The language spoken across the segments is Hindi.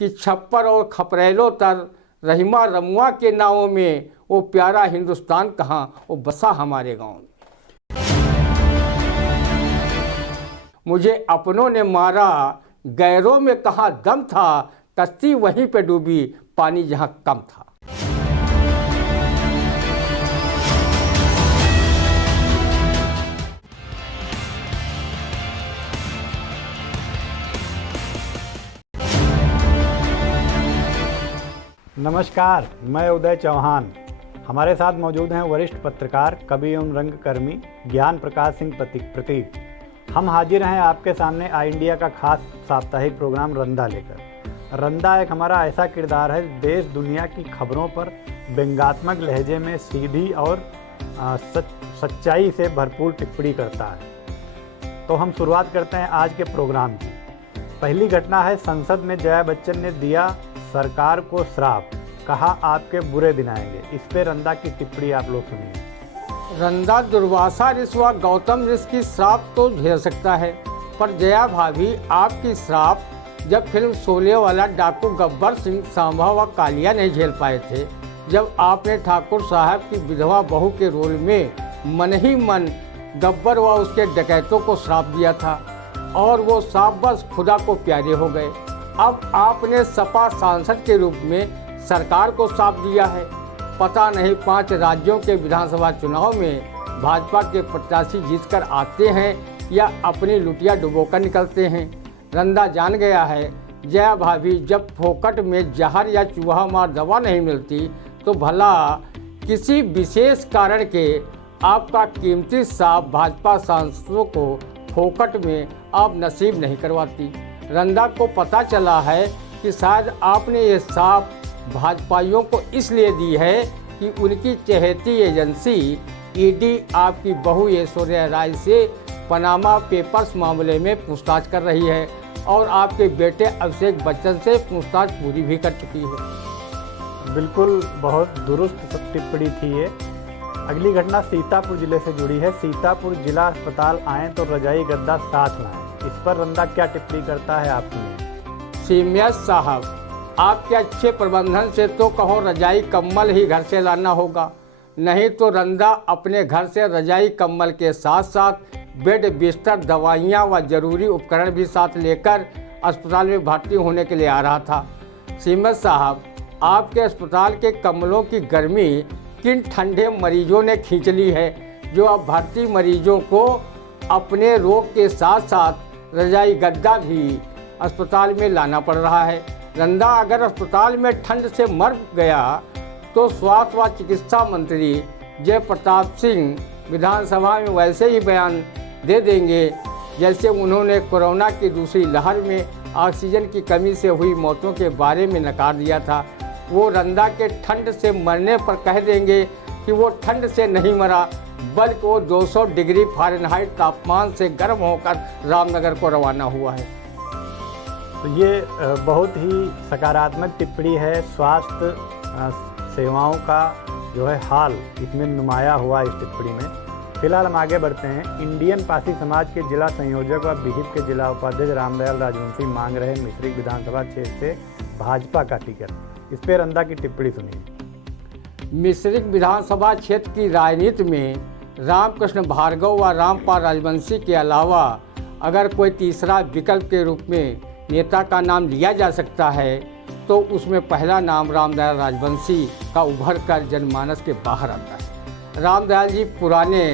कि छप्पर और खपरेलों तर रहीमा रमुआ के नावों में वो प्यारा हिंदुस्तान कहाँ वो बसा हमारे गाँव में। मुझे अपनों ने मारा गैरों में कहाँ दम था, कश्ती वहीं पे डूबी पानी जहाँ कम था। नमस्कार, मैं उदय चौहान। हमारे साथ मौजूद हैं वरिष्ठ पत्रकार, कवि एवं रंगकर्मी ज्ञान प्रकाश सिंह प्रतीक। हम हाजिर हैं आपके सामने आई इंडिया का खास साप्ताहिक प्रोग्राम रंदा लेकर। रंदा एक हमारा ऐसा किरदार है देश दुनिया की खबरों पर व्यंग्यात्मक लहजे में सीधी और सच्चाई से भरपूर टिप्पणी करता है। तो हम शुरुआत करते हैं आज के प्रोग्राम की। पहली घटना है, संसद में जया बच्चन ने दिया सरकार को श्राप, कहा आपके बुरे दिन आएंगे। इस पे रंदा की टिप्पणी आप लोग सुनिए। रंदा दुर्वासा ऋषि गौतम ऋषि की श्राप तो झेल सकता है, पर जया भाभी आपकी श्राप जब फिल्म शोले वाला डाकू गब्बर सिंह सांभा व कालिया नहीं झेल पाए थे, जब आपने ठाकुर साहब की विधवा बहू के रोल में मन ही मन गब्बर व उसके डकैतों को श्राप दिया था और वो श्राप बस खुदा को प्यारे हो गए। अब आपने सपा सांसद के रूप में सरकार को श्राप दिया है। पता नहीं 5 राज्यों के विधानसभा चुनाव में भाजपा के प्रत्याशी जीतकर आते हैं या अपनी लुटिया डुबोकर निकलते हैं। रंदा जान गया है जया भाभी जब फोकट में जहर या चूहा मार दवा नहीं मिलती तो भला किसी विशेष कारण के आपका कीमती सांप भाजपा सांसदों को फोकट में आप नसीब नहीं करवाती। रंदा को पता चला है कि शायद आपने ये सांप भाजपाइयों को इसलिए दी है कि उनकी चहेती एजेंसी ईडी आपकी बहू ऐश्वर्या राय से पनामा पेपर्स मामले में पूछताछ कर रही है और आपके बेटे अभिषेक बच्चन से पूछताछ पूरी भी कर चुकी है। बिल्कुल, बहुत दुरुस्त टिप्पणी थी ये। अगली घटना सीतापुर जिले से जुड़ी है। सीतापुर जिला अस्पताल आए तो रजाई गद्दा साथ लाएं। इस पर रंदा क्या टिप्पणी करता है आप सुनिए। सीमिया साहब, आपके अच्छे प्रबंधन से तो कहो रजाई कम्बल ही घर से लाना होगा, नहीं तो रंदा अपने घर से रजाई कम्बल के साथ साथ बेड बिस्तर दवाइयाँ व जरूरी उपकरण भी साथ लेकर अस्पताल में भर्ती होने के लिए आ रहा था। सीमिया साहब, आपके अस्पताल के कम्बलों की गर्मी किन ठंडे मरीजों ने खींच ली है जो अब भर्ती मरीजों को अपने रोग के साथ साथ रजाई गद्दा भी अस्पताल में लाना पड़ रहा है। रंदा अगर अस्पताल में ठंड से मर गया तो स्वास्थ्य व चिकित्सा मंत्री जयप्रताप सिंह विधानसभा में वैसे ही बयान दे देंगे जैसे उन्होंने कोरोना की दूसरी लहर में ऑक्सीजन की कमी से हुई मौतों के बारे में नकार दिया था। वो रंदा के ठंड से मरने पर कह देंगे कि वो ठंड से नहीं मरा बल्कि वो 200 डिग्री फ़ारेनहाइट तापमान से गर्म होकर रामनगर को रवाना हुआ है। तो ये बहुत ही सकारात्मक टिप्पणी है। स्वास्थ्य सेवाओं का जो है हाल इसमें नुमाया हुआ इस टिप्पणी में। फिलहाल हम आगे बढ़ते हैं। इंडियन पासी समाज के जिला संयोजक व बिहिप के जिला उपाध्यक्ष रामदयाल राजवंशी मांग रहे मिश्रिक विधानसभा क्षेत्र से भाजपा का टिकट। इस पर रंदा की टिप्पणी सुनिए। मिश्रिक विधानसभा क्षेत्र की राजनीति में रामकृष्ण भार्गव व रामपाल राजवंशी के अलावा अगर कोई तीसरा विकल्प के रूप में नेता का नाम लिया जा सकता है तो उसमें पहला नाम रामदयाल राजवंशी का उभर कर जनमानस के बाहर आता है। रामदयाल जी पुराने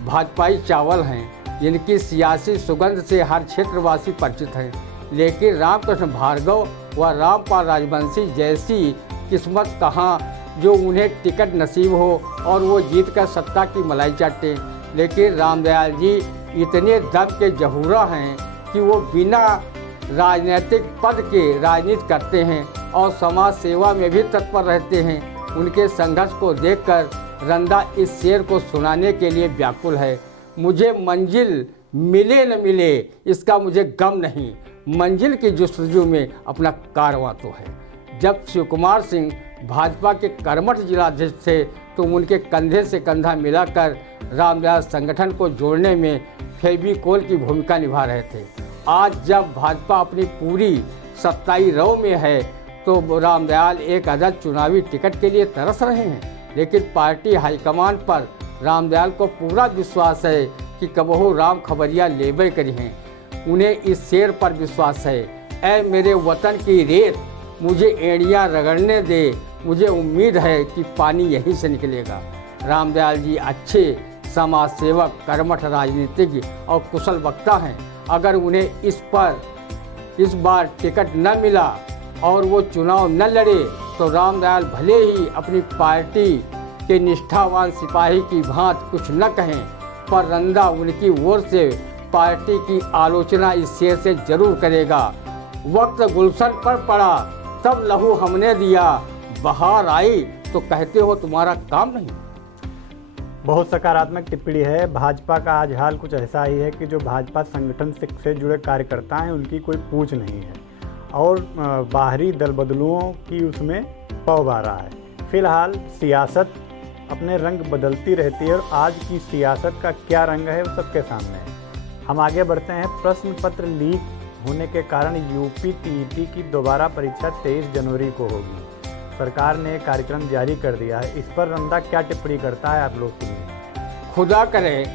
भाजपाई चावल हैं जिनकी सियासी सुगंध से हर क्षेत्रवासी परिचित हैं, लेकिन रामकृष्ण भार्गव व रामपाल राजवंशी जैसी किस्मत कहाँ जो उन्हें टिकट नसीब हो और वो जीत कर सत्ता की मलाई चाटे। लेकिन रामदयाल जी इतने दम के जहूरा हैं कि वो बिना राजनीतिक पद के राजनीति करते हैं और समाज सेवा में भी तत्पर रहते हैं। उनके संघर्ष को देखकर रंदा इस शेर को सुनाने के लिए व्याकुल है। मुझे मंजिल मिले न मिले इसका मुझे गम नहीं, मंजिल की जुस्तजू में अपना कारवां तो है। जब शिव कुमार सिंह भाजपा के कर्मठ जिलाध्यक्ष थे तो उनके कंधे से कंधा मिलाकर रामदयाल संगठन को जोड़ने में फेविकोल की भूमिका निभा रहे थे। आज जब भाजपा अपनी पूरी सत्ताई रौ में है तो रामदयाल एक अदद चुनावी टिकट के लिए तरस रहे हैं। लेकिन पार्टी हाईकमान पर रामदयाल को पूरा विश्वास है कि कबहू राम खबरिया लेबे करी हैं। उन्हें इस शेर पर विश्वास है, ऐ मेरे वतन की रेत मुझे एड़ियाँ रगड़ने दे, मुझे उम्मीद है कि पानी यहीं से निकलेगा। रामदयाल जी अच्छे समाज सेवक, कर्मठ राजनीतिज्ञ और कुशल वक्ता हैं। अगर उन्हें इस बार टिकट न मिला और वो चुनाव न लड़े तो रामदयाल भले ही अपनी पार्टी के निष्ठावान सिपाही की भांति कुछ न कहें, पर रंदा उनकी ओर से पार्टी की आलोचना इस शेर से जरूर करेगा। वक्त गुलशन पर पड़ा तब लहू हमने दिया, बहार आई तो कहते हो तुम्हारा काम नहीं। बहुत सकारात्मक टिप्पणी है। भाजपा का आज हाल कुछ ऐसा ही है कि जो भाजपा संगठन से जुड़े कार्यकर्ता हैं उनकी कोई पूछ नहीं है और बाहरी दल बदलुओं की उसमें पौबारा है। फिलहाल सियासत अपने रंग बदलती रहती है और आज की सियासत का क्या रंग है वो सबके सामने है। हम आगे बढ़ते हैं। प्रश्न पत्र लीक होने के कारण यूपी टीईटी की दोबारा परीक्षा 23 जनवरी को होगी। सरकार ने कार्यक्रम जारी कर दिया है। इस पर रंदा क्या टिप्पणी करता है, आप लोग सुनिए। खुदा करे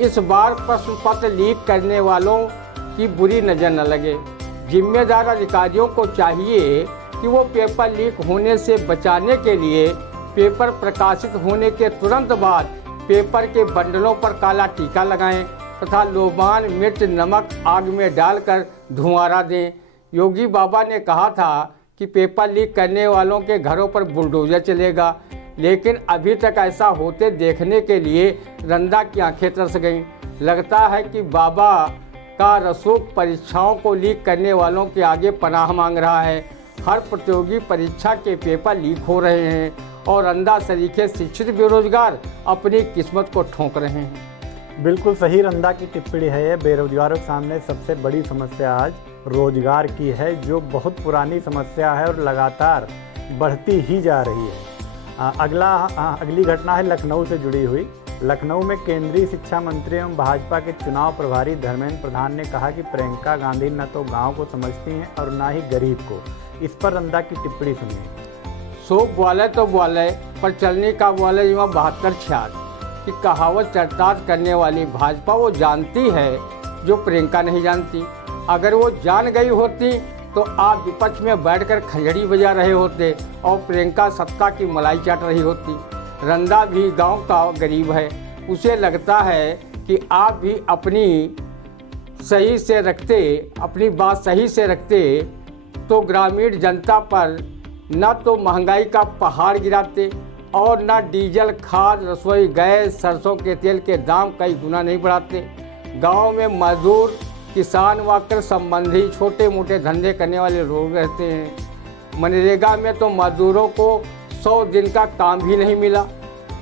इस बार प्रश्न पत्र लीक करने वालों की बुरी नज़र न लगे। जिम्मेदार अधिकारियों को चाहिए कि वो पेपर लीक होने से बचाने के लिए पेपर प्रकाशित होने के तुरंत बाद पेपर के बंडलों पर काला टीका लगाएं तथा लोबान, मिर्च, नमक आग में डालकर धुआंरा दें। योगी बाबा ने कहा था कि पेपर लीक करने वालों के घरों पर बुलडोजर चलेगा, लेकिन अभी तक ऐसा होते देखने के लिए रंदा की आंखें तरस गईं। लगता है कि बाबा का रसूख परीक्षाओं को लीक करने वालों के आगे पनाह मांग रहा है। हर प्रतियोगी परीक्षा के पेपर लीक हो रहे हैं और रंदा सरीखे शिक्षित बेरोजगार अपनी किस्मत को ठोंक रहे हैं। बिल्कुल सही रंदा की टिप्पणी है। ये बेरोजगारों के सामने सबसे बड़ी समस्या आज रोजगार की है, जो बहुत पुरानी समस्या है और लगातार बढ़ती ही जा रही है। अगली घटना है लखनऊ से जुड़ी हुई। लखनऊ में केंद्रीय शिक्षा मंत्री एवं भाजपा के चुनाव प्रभारी धर्मेंद्र प्रधान ने कहा कि प्रियंका गांधी न तो गांव को समझती हैं और न ही गरीब को। इस पर रंदा की टिप्पणी सुनिए। सो बोले तो बोले पर चलने का बोले युवा 72 की कहावत चरितार्थ करने वाली भाजपा वो जानती है जो प्रियंका नहीं जानती। अगर वो जान गई होती तो आप विपक्ष में बैठकर खंजड़ी बजा रहे होते और प्रियंका सत्ता की मलाई चाट रही होती। रंदा भी गांव का गरीब है। उसे लगता है कि आप भी अपनी बात सही से रखते तो ग्रामीण जनता पर न तो महंगाई का पहाड़ गिराते और न डीजल, खाद, रसोई गैस, सरसों के तेल के दाम कई गुना नहीं बढ़ाते। गांव में मजदूर, किसान व कर संबंधी छोटे मोटे धंधे करने वाले लोग रहते हैं। मनरेगा में तो मजदूरों को 100 दिन का काम भी नहीं मिला।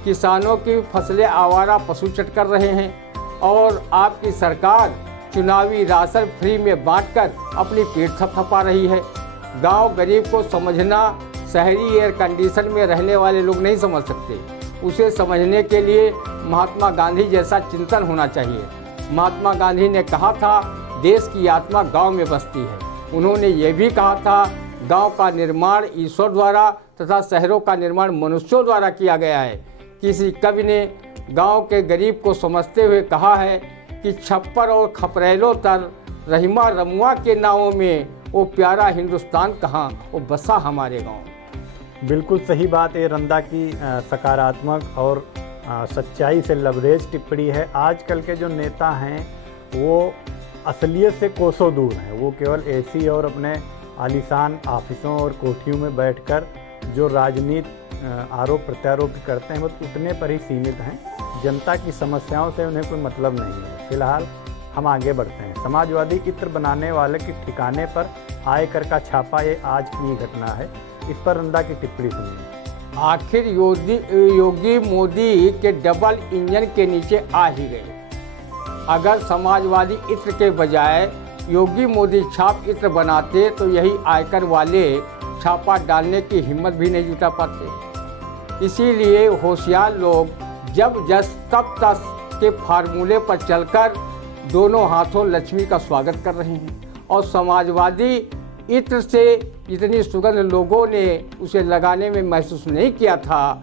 किसानों की फसलें आवारा पशु चट कर रहे हैं और आपकी सरकार चुनावी राशन फ्री में बांटकर अपनी पेट थपथपा रही है। गांव गरीब को समझना शहरी एयर कंडीशन में रहने वाले लोग नहीं समझ सकते। उसे समझने के लिए महात्मा गांधी जैसा चिंतन होना चाहिए। महात्मा गांधी ने कहा था देश की आत्मा गांव में बसती है। उन्होंने ये भी कहा था गांव का निर्माण ईश्वर द्वारा तथा शहरों का निर्माण मनुष्यों द्वारा किया गया है। किसी कवि ने गांव के गरीब को समझते हुए कहा है कि छप्पर और खपरेलों तर रहीमा रमुआ के नावों में वो प्यारा हिंदुस्तान कहाँ, वो बसा हमारे गांव। बिल्कुल सही बात है। रंदा की सकारात्मक और सच्चाई से लबरेज टिप्पणी है। आजकल के जो नेता हैं वो असलियत से कोसों दूर हैं। वो केवल एसी और अपने आलीशान ऑफिसों और कोठियों में बैठकर जो राजनीति आरोप प्रत्यारोप करते हैं वो उतने पर ही सीमित हैं। जनता की समस्याओं से उन्हें कोई मतलब नहीं है। फिलहाल हम आगे बढ़ते हैं। समाजवादी इत्र बनाने वाले के ठिकाने पर आयकर का छापा, ये आज की घटना है। इस पर रंदा की टिप्पणी सुनिए। आखिर योगी मोदी के डबल इंजन के नीचे आ ही गए। अगर समाजवादी इत्र के बजाय योगी मोदी छाप इत्र बनाते तो यही आयकर वाले छापा डालने की हिम्मत भी नहीं जुटा पाते। इसीलिए होशियार लोग जब जस तब तस के फार्मूले पर चलकर दोनों हाथों लक्ष्मी का स्वागत कर रहे हैं और समाजवादी इत्र से जितनी सुगंध लोगों ने उसे लगाने में महसूस नहीं किया था,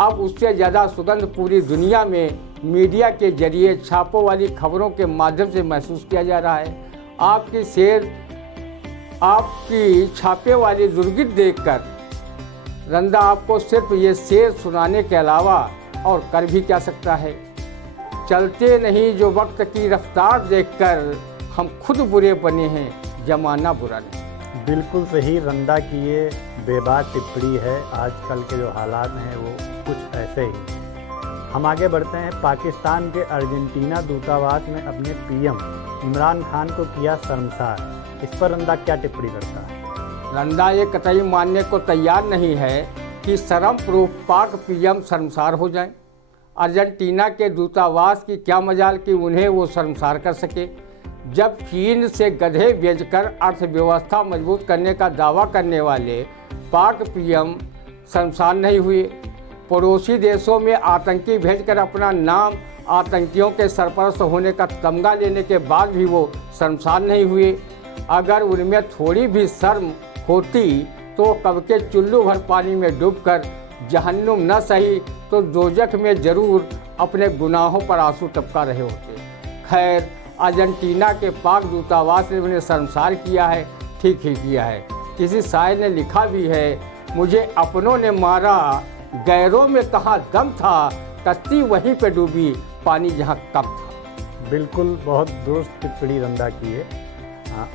अब उससे ज़्यादा सुगंध पूरी दुनिया में मीडिया के जरिए छापों वाली खबरों के माध्यम से महसूस किया जा रहा है। आपकी छापे वाली दुर्गित देखकर रंदा आपको सिर्फ ये शेर सुनाने के अलावा और कर भी क्या सकता है। चलते नहीं जो वक्त की रफ्तार देखकर हम खुद बुरे बने हैं, जमाना बुरा नहीं। बिल्कुल सही, रंदा की ये बेबाक टिप्पणी है। आजकल के जो हालात हैं वो कुछ ऐसे ही। हम आगे बढ़ते हैं। पाकिस्तान के अर्जेंटीना दूतावास में अपने पीएम इमरान खान को किया शर्मसार। इस पर रंदा क्या टिप्पणी करता है? रंदा ये कतई मानने को तैयार नहीं है कि शर्म प्रूफ पाक पीएम शर्मसार हो जाएं। अर्जेंटीना के दूतावास की क्या मजाल कि उन्हें वो शर्मसार कर सके, जब चीन से गधे बेचकर अर्थव्यवस्था मजबूत करने का दावा करने वाले पाक पीएम शर्मसार नहीं हुए। पड़ोसी देशों में आतंकी भेजकर अपना नाम आतंकियों के सरपरस्त होने का तमगा लेने के बाद भी वो शर्मसार नहीं हुए। अगर उनमें थोड़ी भी शर्म होती तो कब के चुल्लू भर पानी में डूबकर जहन्नुम न सही तो दोजख में ज़रूर अपने गुनाहों पर आंसू टपका रहे होते। खैर, अर्जेंटीना के पाक दूतावास ने उन्हें शर्मसार किया है, ठीक ही किया है। किसी शायर ने लिखा भी है, मुझे अपनों ने मारा गैरों में कहाँ दम था, कश्ती वहीं पे डूबी पानी जहाँ कम था। बिल्कुल, बहुत दुरुस्त टिप्पणी रंदा की है।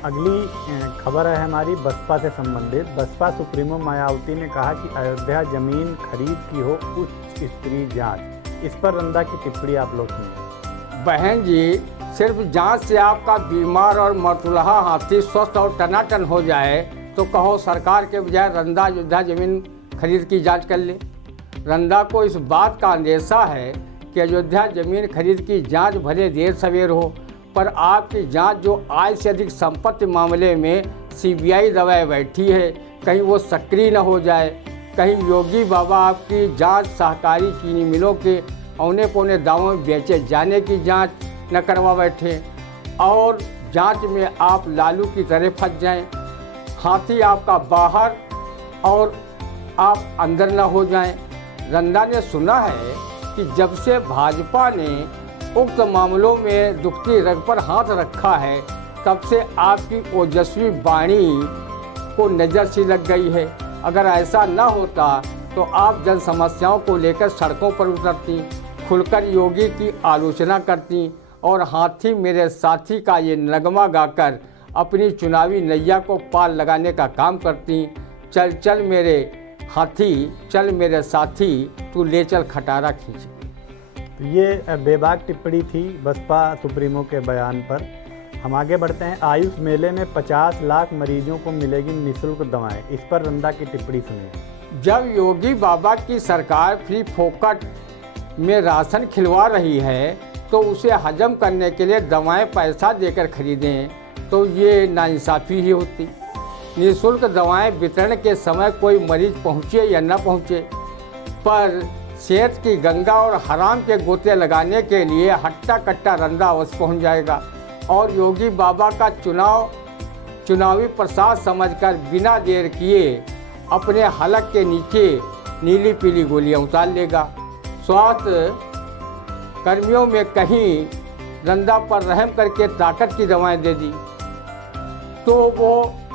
अगली खबर है हमारी बसपा से संबंधित। बसपा सुप्रीमो मायावती ने कहा कि अयोध्या जमीन खरीद की हो उच्च स्तरीय जांच। इस पर रंदा की टिप्पणी आप लोग सुनिए। बहन जी, सिर्फ जांच से आपका बीमार और मरतुलहा हाथी स्वस्थ और टनाटन हो जाए तो कहो सरकार के बजाय रंदा अयोध्या जमीन खरीद की जांच कर ले। रंदा को इस बात का अंदेशा है कि अयोध्या जमीन खरीद की जांच भले देर सवेर हो, पर आपकी जांच जो आय से अधिक संपत्ति मामले में सीबीआई दबाए बैठी है, कहीं वो सक्रिय न हो जाए। कहीं योगी बाबा आपकी जांच सहकारी चीनी मिलों के औने पौने दावों में बेचे जाने की जांच न करवा बैठे और जांच में आप लालू की तरह फंस जाएं। हाथी आपका बाहर और आप अंदर न हो जाएं। रंदा ने सुना है कि जब से भाजपा ने उक्त मामलों में दुखती रग पर हाथ रखा है, तब से आपकी ओजस्वी वाणी को नज़र सी लग गई है। अगर ऐसा न होता तो आप जन समस्याओं को लेकर सड़कों पर उतरती, खुलकर योगी की आलोचना करती और हाथी मेरे साथी का ये नगमा गाकर अपनी चुनावी नैया को पार लगाने का काम करती। चल चल मेरे हाथी, चल मेरे साथी, तू ले चल खटारा खींच। तो ये बेबाक टिप्पणी थी बसपा सुप्रीमो के बयान पर। हम आगे बढ़ते हैं। आयुष मेले में 50 लाख मरीजों को मिलेगी निःशुल्क दवाएं। इस पर रंदा की टिप्पणी सुनिए। जब योगी बाबा की सरकार फ्री फोकट में राशन खिलवा रही है तो उसे हजम करने के लिए दवाएं पैसा देकर खरीदें तो ये नाइंसाफ़ी ही होती। निःशुल्क दवाएं वितरण के समय कोई मरीज पहुँचे या न पहुँचे, पर सेहत की गंगा और हराम के गोते लगाने के लिए हट्टा कट्टा रंदा अवश्य पहुँच जाएगा और योगी बाबा का चुनावी प्रसाद समझकर बिना देर किए अपने हलक के नीचे नीली पीली गोलियां उतार लेगा। स्वास्थ्य कर्मियों में कहीं रंदा पर रहम करके ताकत की दवाएं दे दी तो वो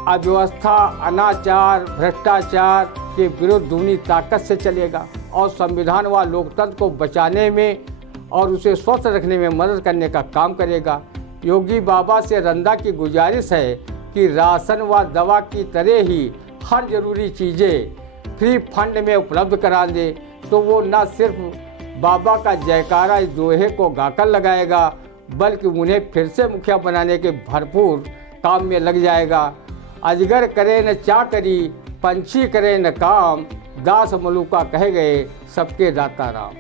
अव्यवस्था, अनाचार, भ्रष्टाचार के विरुद्ध दूनी ताकत से चलेगा और संविधान व लोकतंत्र को बचाने में और उसे स्वस्थ रखने में मदद करने का काम करेगा। योगी बाबा से रंदा की गुजारिश है कि राशन व दवा की तरह ही हर ज़रूरी चीज़ें फ्री फंड में उपलब्ध करा दे तो वो न सिर्फ बाबा का जयकारा इस दोहे को गाकर लगाएगा, बल्कि उन्हें फिर से मुखिया बनाने के भरपूर काम में लग जाएगा। अजगर करे न चाकरी, पंछी करे न काम, दास मलूका कह गए सबके दाता राम।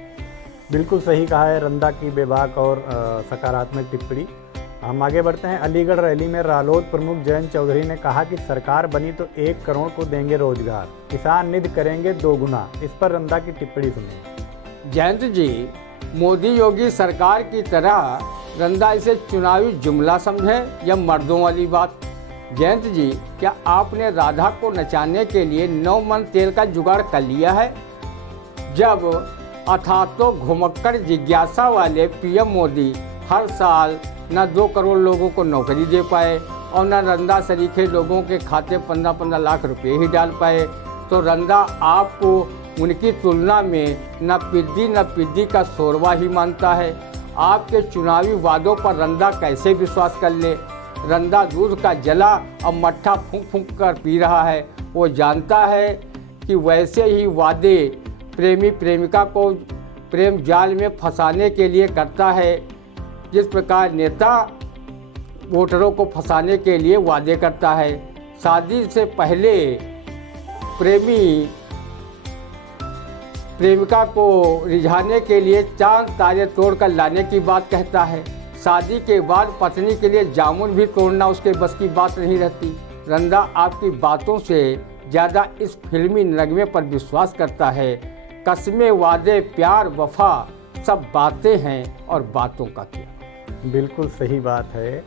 बिल्कुल सही कहा है रंदा की बेबाक और सकारात्मक टिप्पणी। हम आगे बढ़ते हैं। अलीगढ़ रैली में रालोद प्रमुख जयंत चौधरी ने कहा कि सरकार बनी तो 1 करोड़ को देंगे रोजगार, किसान निधि करेंगे 2 गुना। इस पर रंदा की टिप्पणी सुनिए। जयंत जी, मोदी योगी सरकार की तरह रंदा इसे चुनावी जुमला समझे या मर्दों वाली बात। जयंत जी, क्या आपने राधा को नचाने के लिए 9 मन तेल का जुगाड़ कर लिया है? जब अथातो घुमक्कड़ जिज्ञासा वाले पीएम मोदी हर साल न 2 करोड़ लोगों को नौकरी दे पाए और न रंदा सरीखे लोगों के खाते 15-15 लाख रुपए ही डाल पाए, तो रंदा आपको उनकी तुलना में न पिद्दी का शोरवा ही मानता है। आपके चुनावी वादों पर रंदा कैसे विश्वास कर ले? रंदा दूध का जला और मट्ठा फूंक फूंक कर पी रहा है। वो जानता है कि वैसे ही वादे प्रेमी प्रेमिका को प्रेम जाल में फंसाने के लिए करता है, जिस प्रकार नेता वोटरों को फंसाने के लिए वादे करता है। शादी से पहले प्रेमी प्रेमिका को रिझाने के लिए चांद तारे तोड़कर लाने की बात कहता है। शादी के बाद पत्नी के लिए जामुन भी तोड़ना उसके बस की बात नहीं रहती। रंदा आपकी बातों से ज़्यादा इस फिल्मी नगमे पर विश्वास करता है। कस्में, वादे, प्यार, वफा सब बातें हैं और बातों का क्या। बिल्कुल सही बात है।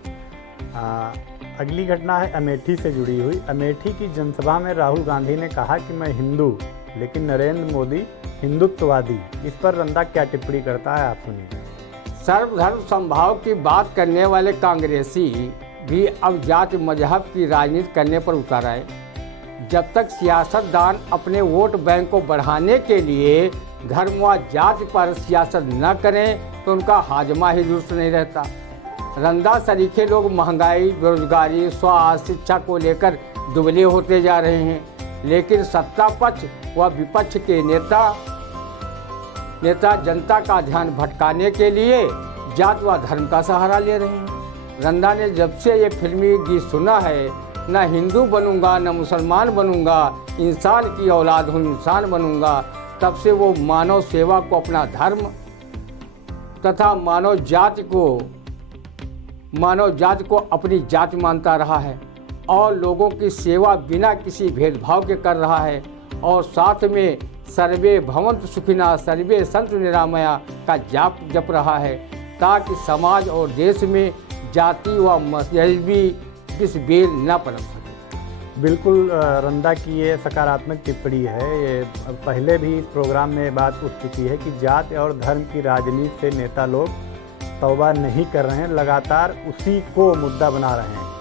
अगली घटना है अमेठी से जुड़ी हुई। अमेठी की जनसभा में राहुल गांधी ने कहा कि मैं हिंदू, लेकिन नरेंद्र मोदी हिंदुत्ववादी। इस पर रंदा क्या टिप्पणी करता है, आप सुनिए। सर्वधर्म समभाव की बात करने वाले कांग्रेसी भी अब जात मजहब की राजनीति करने पर उतर आए। जब तक सियासतदान अपने वोट बैंक को बढ़ाने के लिए धर्म व जाति पर सियासत न करें तो उनका हाजमा ही दुरुस्त नहीं रहता। रंदा सरीखे लोग महंगाई, बेरोजगारी, स्वास्थ्य, शिक्षा को लेकर दुबले होते जा रहे हैं, लेकिन सत्ता पक्ष व विपक्ष के नेता जनता का ध्यान भटकाने के लिए जात व धर्म का सहारा ले रहे हैं। रंदा ने जब से ये फिल्मी गीत सुना है, न हिंदू बनूंगा न मुसलमान बनूंगा, इंसान की औलाद हूँ इंसान बनूंगा, तब से वो मानव सेवा को अपना धर्म तथा मानव जाति को अपनी जाति मानता रहा है और लोगों की सेवा बिना किसी भेदभाव के कर रहा है। और साथ में सर्वे भवन्तु सुखिनः सर्वे सन्तु निरामया का जाप जप रहा है, ताकि समाज और देश में जाति व मजहबी विषबेल न पनप सके। बिल्कुल रंदा की ये सकारात्मक टिप्पणी है। ये पहले भी इस प्रोग्राम में बात उठ चुकी है कि जाति और धर्म की राजनीति से नेता लोग तौबा नहीं कर रहे हैं, लगातार उसी को मुद्दा बना रहे हैं।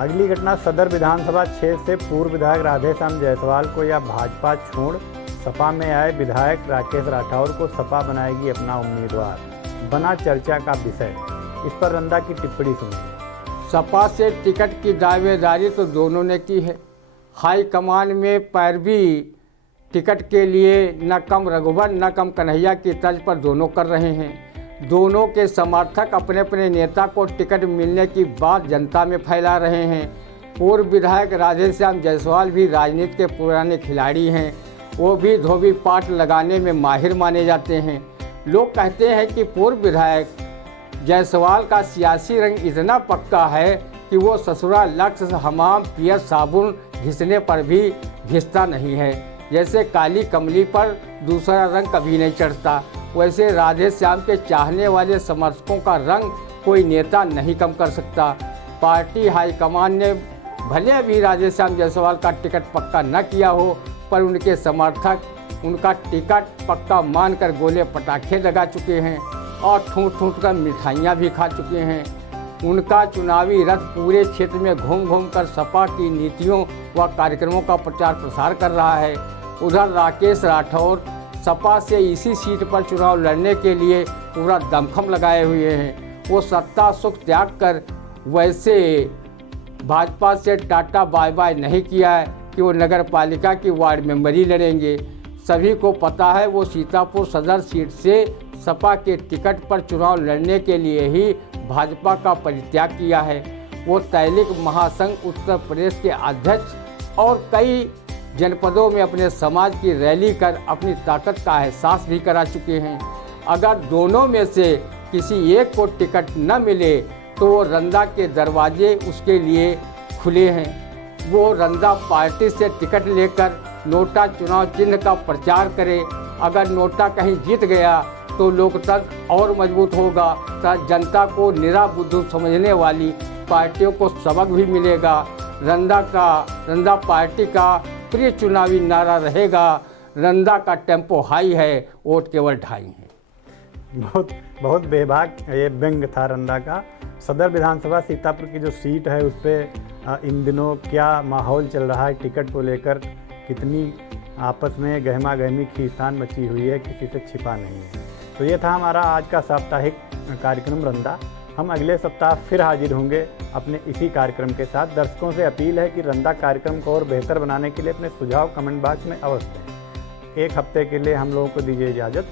अगली घटना सदर विधानसभा क्षेत्र से पूर्व विधायक राधेश्याम जायसवाल को या भाजपा छोड़ सपा में आए विधायक राकेश राठौर को सपा बनाएगी अपना उम्मीदवार, बना चर्चा का विषय। इस पर रंदा की टिप्पणी सुनिए। सपा से टिकट की दावेदारी तो दोनों ने की है। हाईकमान में पैरवी टिकट के लिए न कम रघुवर न कम कन्हैया की तर्ज पर दोनों कर रहे हैं। दोनों के समर्थक अपने अपने नेता को टिकट मिलने की बात जनता में फैला रहे हैं। पूर्व विधायक राधेश्याम जायसवाल भी राजनीति के पुराने खिलाड़ी हैं। वो भी धोबी पाट लगाने में माहिर माने जाते हैं। लोग कहते हैं कि पूर्व विधायक जायसवाल का सियासी रंग इतना पक्का है कि वो ससुरा लक्ष्य हमाम पियर साबुन घिसने पर भी घिसता नहीं है। जैसे काली कमली पर दूसरा रंग कभी नहीं चढ़ता, वैसे राधेश्याम के चाहने वाले समर्थकों का रंग कोई नेता नहीं कम कर सकता। पार्टी हाईकमान ने भले भी राधेश्याम जायसवाल का टिकट पक्का न किया हो, पर उनके समर्थक उनका टिकट पक्का मानकर गोले पटाखे लगा चुके हैं और ठूंठ कर मिठाइयाँ भी खा चुके हैं। उनका चुनावी रथ पूरे क्षेत्र में घूम घूम कर सपा की नीतियों व कार्यक्रमों का प्रचार प्रसार कर रहा है। उधर राकेश राठौर सपा से इसी सीट पर चुनाव लड़ने के लिए पूरा दमखम लगाए हुए हैं। वो सत्ता सुख त्याग कर वैसे भाजपा से टाटा बाय बाय नहीं किया है कि वो नगर पालिका की वार्ड मेंबर ही लड़ेंगे। सभी को पता है वो सीतापुर सदर सीट से सपा के टिकट पर चुनाव लड़ने के लिए ही भाजपा का परित्याग किया है। वो तैलिक महासंघ उत्तर प्रदेश के अध्यक्ष और कई जनपदों में अपने समाज की रैली कर अपनी ताकत का एहसास भी करा चुके हैं। अगर दोनों में से किसी एक को टिकट न मिले तो वो रंदा के दरवाजे उसके लिए खुले हैं। वो रंदा पार्टी से टिकट लेकर नोटा चुनाव चिन्ह का प्रचार करे। अगर नोटा कहीं जीत गया तो लोकतंत्र और मजबूत होगा, तथा जनता को निरा बुद्धू समझने वाली पार्टियों को सबक भी मिलेगा। रंदा पार्टी का प्रिय चुनावी नारा रहेगा, रंदा का टेम्पो हाई है, वोट केवल 2.5 है। बहुत बहुत बेबाक ये व्यंग था रंदा का। सदर विधानसभा सीतापुर की जो सीट है उस पर इन दिनों क्या माहौल चल रहा है, टिकट को लेकर कितनी आपस में गहमा गहमी खींचतान मची हुई है, किसी से छिपा नहीं है। तो ये था हमारा आज का साप्ताहिक कार्यक्रम रंदा। हम अगले सप्ताह फिर हाजिर होंगे अपने इसी कार्यक्रम के साथ। दर्शकों से अपील है कि रंदा कार्यक्रम को और बेहतर बनाने के लिए अपने सुझाव कमेंट बॉक्स में अवश्य दें। एक हफ्ते के लिए हम लोगों को दीजिए इजाज़त।